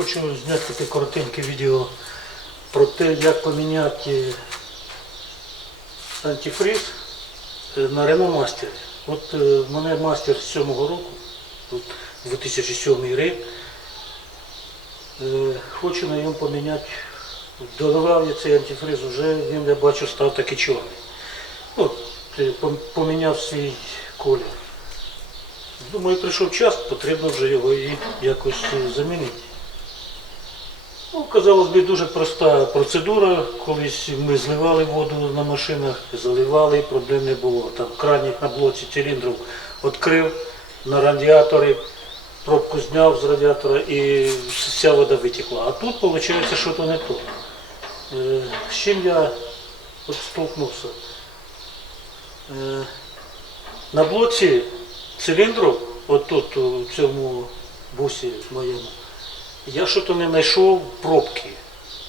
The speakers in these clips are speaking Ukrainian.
хочу зняти таке коротеньке відео про те, як поміняти антифриз е, на Renault Master. От е, в мене мастер з 7-го року, от 2007 рік. Е, Хочу на ньому поміняти. Доливав я цей антифриз, вже він, я бачу, став такий чорний. От, е, поміняв свій колір. Думаю, прийшов час, потрібно вже його і якось е, замінити. Ну, казалось би, дуже проста процедура. Колись ми зливали воду на машинах, заливали, проблем не було. Там кранік на блоці циліндрів відкрив на радіаторі, пробку зняв з радіатора і вся вода витекла. А тут виходить, що то не то. Е, З чим я столкнувся? Е, На блоці циліндру, от тут у цьому бусі моєму, я що то не знайшов пробки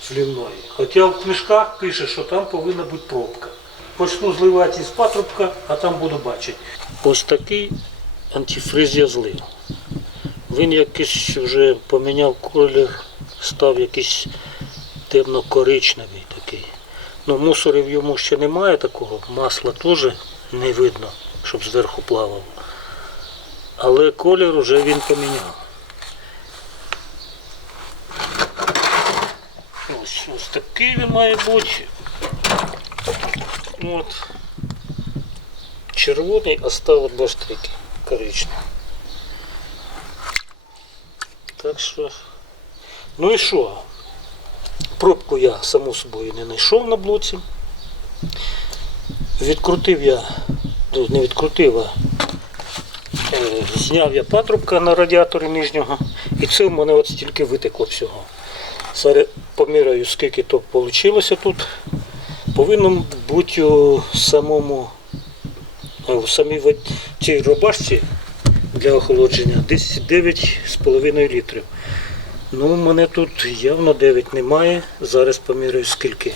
злівної. Хоча в книжках пише, що там повинна бути пробка. Почну зливати із патрубка, а там буду бачити. Ось такий антифриз я злив. Він якийсь вже поміняв колір, став якийсь темно-коричневий такий. Ну, мусорів йому ще немає такого, масла теж не видно, щоб зверху плавало. Але колір вже він поміняв. Ось, ось такий він має бути. От. Червоний, а став бачите, який коричневий. Так що. Ну і що? Пробку я само собою не знайшов на блоці. Відкрутив я, ну, не відкрутив, а е, зняв я патрубка на радіаторі нижнього, і це в мене от стільки витекло всього. Зараз поміряю, скільки то вийшло тут. Повинно бути у самому, а, в самій цій рубашці для охолодження десь 9,5 літрів. Ну, у мене тут явно 9 немає. Зараз поміряю скільки.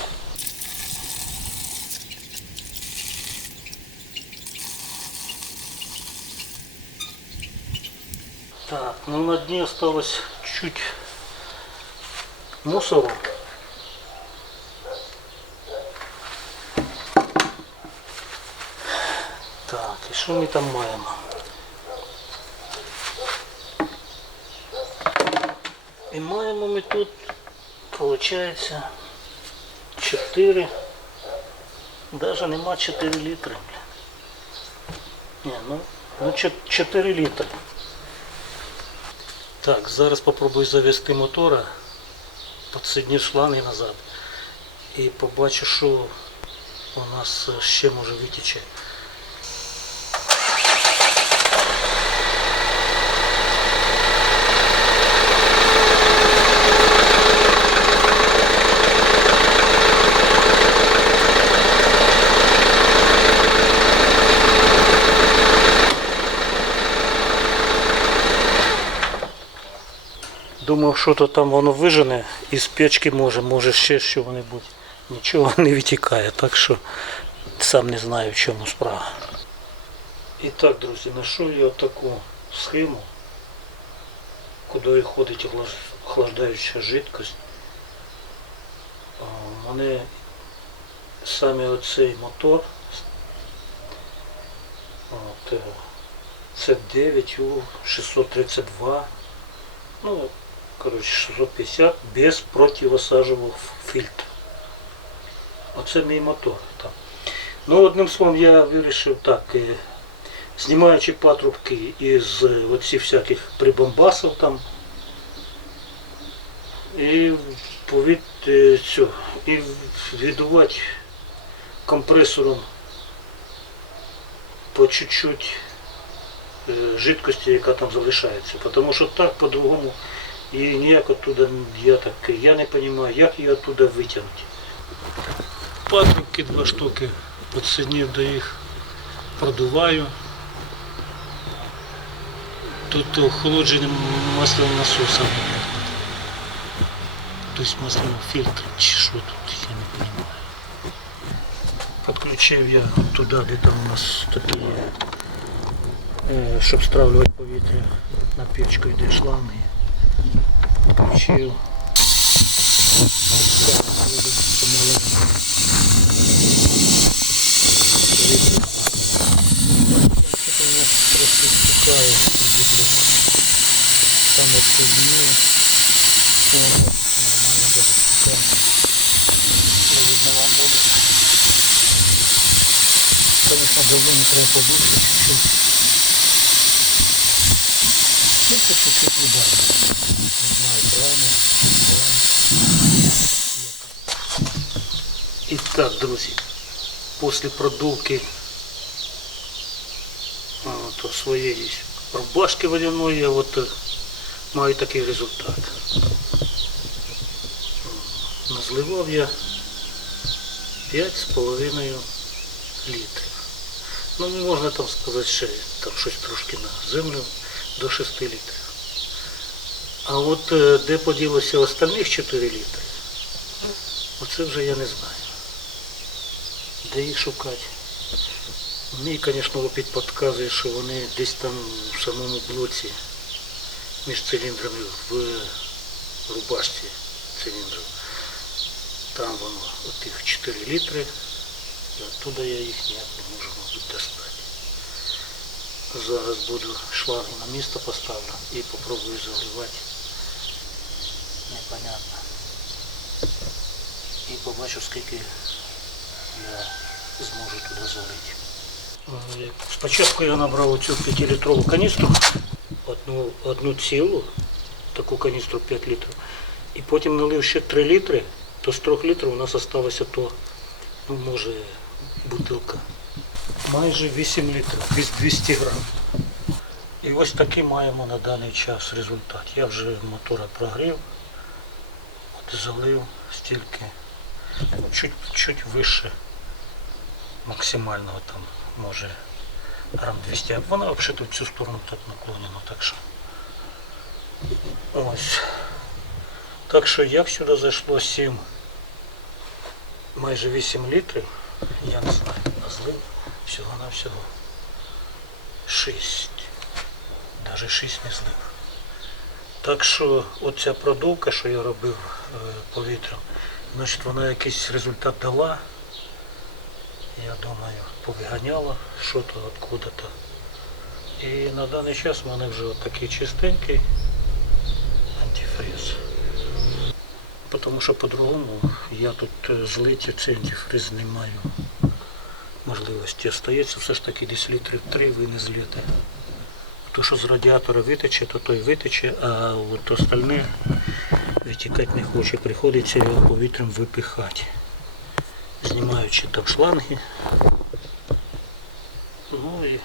Так, ну на дні осталось чуть мусору. Так, і що ми там маємо? І маємо ми тут, виходить, 4, навіть нема 4 літри. Ні, ну, ну 4 літри. Так, зараз попробую завести мотора, підсоединю шланги назад і побачу, що у нас ще може витіче. Думав, що то там воно вижене із печки може, може ще що-небудь. Нічого не витікає, так що сам не знаю, в чому справа. І так, друзі, знайшов я таку схему, куди ходить охлаж- охлаждаюча жидкость. У мене саме оцей мотор от, е, це 9 у 632 ну, коротше, 650 без противосажевого фільтру. Оце мій мотор там. Ну, одним словом, я вирішив так, е, знімаючи патрубки із е, оці всяких прибамбасів там, і повід, е, цю, і віддувати компресором по чуть-чуть жидкості, яка там залишається. Тому що так по-другому і ніяк оттуда я так, я не розумію, як її оттуда витягнути. Патрубки два штуки підсоединив до їх, продуваю. Тут охолодженням масляным насосом. Тобто масляного фільтра, чи що тут, я не розумію. Підключив я туди, де там у нас такі Е, щоб стравлювати повітря на печку йде шланги. Саме подію. Нормально буде. Конечно, давление треба подушка чуть-чуть. По чуть-чуть. Не знаю, правильно. І так, продувки то своєї рубашки водяної я от е, маю такий результат. Назливав я 5,5 літрів. Ну, не можна там сказати ще там щось трошки на землю до 6 літрів. А от е, де поділося остальних 4 літри, оце вже я не знаю. Де їх шукати? Мій, звісно, опіт підказує, що вони десь там в самому блоці між циліндрами в рубашці циліндрів. Там воно, от тих 4 літри, і оттуда я їх ніяк не можу. Зараз буду шланги на місто поставлю і попробую заливати. Непонятно. І побачу, скільки я зможу туди залити. Спочатку я набрав оцю 5-літрову каністру, одну, одну цілу, таку каністру 5 літрів. І потім налив ще 3 літри, то з 3 літрів у нас залишилося то, ну може, бутилка. Майже 8 літрів, десь 200 грам. І ось такий маємо на даний час результат. Я вже мотора прогрів, от залив стільки, чуть, чуть вище максимального там може грам 200. Вона взагалі в цю сторону так наклонена, так що. Ось. Так що як сюди зайшло 7, майже 8 літрів, я не знаю, злив всього-навсього 6. Навіть 6 не злив. Так що оця продувка, що я робив е, повітрям, значить вона якийсь результат дала. Я думаю, повиганяла що-то откуда-то. І на даний час в мене вже такий чистенький антифриз. Тому що по-другому я тут е, злиття цей антифриз не маю можливості. Остається все ж таки десь літрів три ви не зліте. То, що з радіатора витече, то той витече, а от остальне витікати не хоче. Приходиться його повітрям випихати. Знімаючи там шланги. Ну і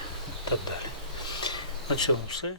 так далі. На цьому все.